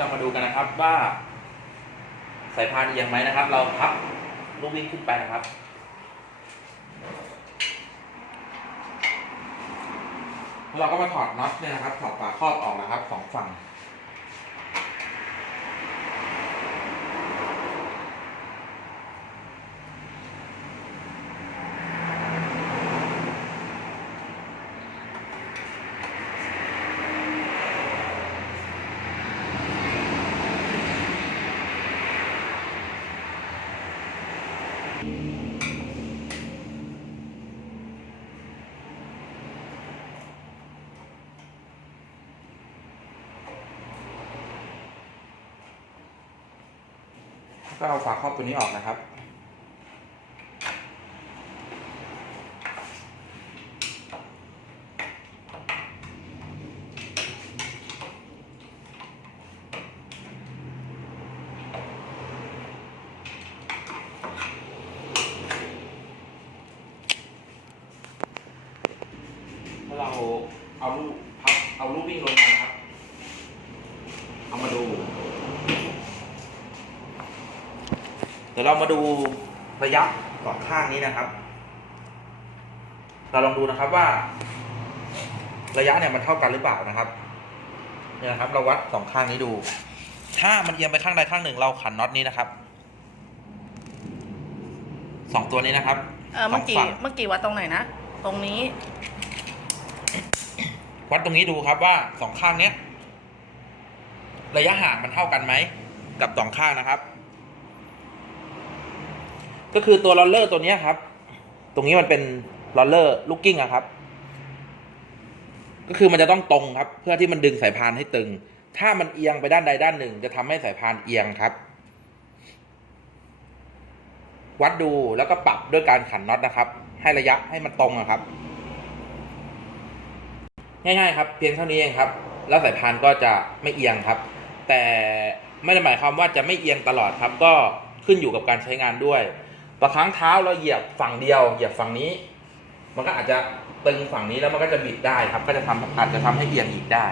จะมาดูกันนะครับว่า สายพานเอียงไหมนะครับ เราพับลูกวิ่งขึ้นไปนะครับเราก็มาถอดน็อตเนี่ยนะครับถอดฝาครอบออกนะครับสองฝั่ง ก็เอาฝาครอบตัวนี้ออกนะครับเราเอาลูกพับเอาลูกวิ่งลงมานะครับ เอามาดู เดี๋ยวเรามาดูระยะสองข้างนี้นะครับ เราลองดูนะครับว่า ระยะเนี่ยมันเท่ากันหรือเปล่านะครับ เนี่ยนะครับ เราวัดสองข้างนี้ดู ถ้ามันเอียงไปข้างใดข้างหนึ่งเราขันน็อตนี้นะครับสองตัวนี้นะครับเออเมื่อกี้สงฝั่งเมื่อกี้วัดตรงไหนนะ ตรงนี้ วัดตรงนี้ดูครับว่าสองข้างเนี้ย ระยะห่างมันเท่ากันไหมกับสองข้างนะครับ ก็คือตัวลอลเลอร์ตัวนี้ครับ ตรงนี้มันเป็นลอลเลอร์ลูกกิ้งอะครับ ก็คือมันจะต้องตรงครับ เพื่อที่มันดึงสายพานให้ตึง ถ้ามันเอียงไปด้านใดด้านหนึ่ง จะทำให้สายพานเอียงครับ วัดดูแล้วก็ปรับด้วยการขันน็อตนะครับ ให้ระยะให้มันตรงอะครับ ง่ายๆครับ เพียงเท่านี้เองครับ แล้วสายพานก็จะไม่เอียงครับ แต่ไม่ได้หมายความว่าจะไม่เอียงตลอดครับ ก็ขึ้นอยู่กับการใช้งานด้วย บางครั้งเท้าเราเหยียบฝั่งเดียว เหยียบฝั่งนี้ มันก็อาจจะตึงฝั่งนี้แล้วมันก็จะบิดได้ครับ ก็จะทำอาจจะทำให้เอียงอีกได้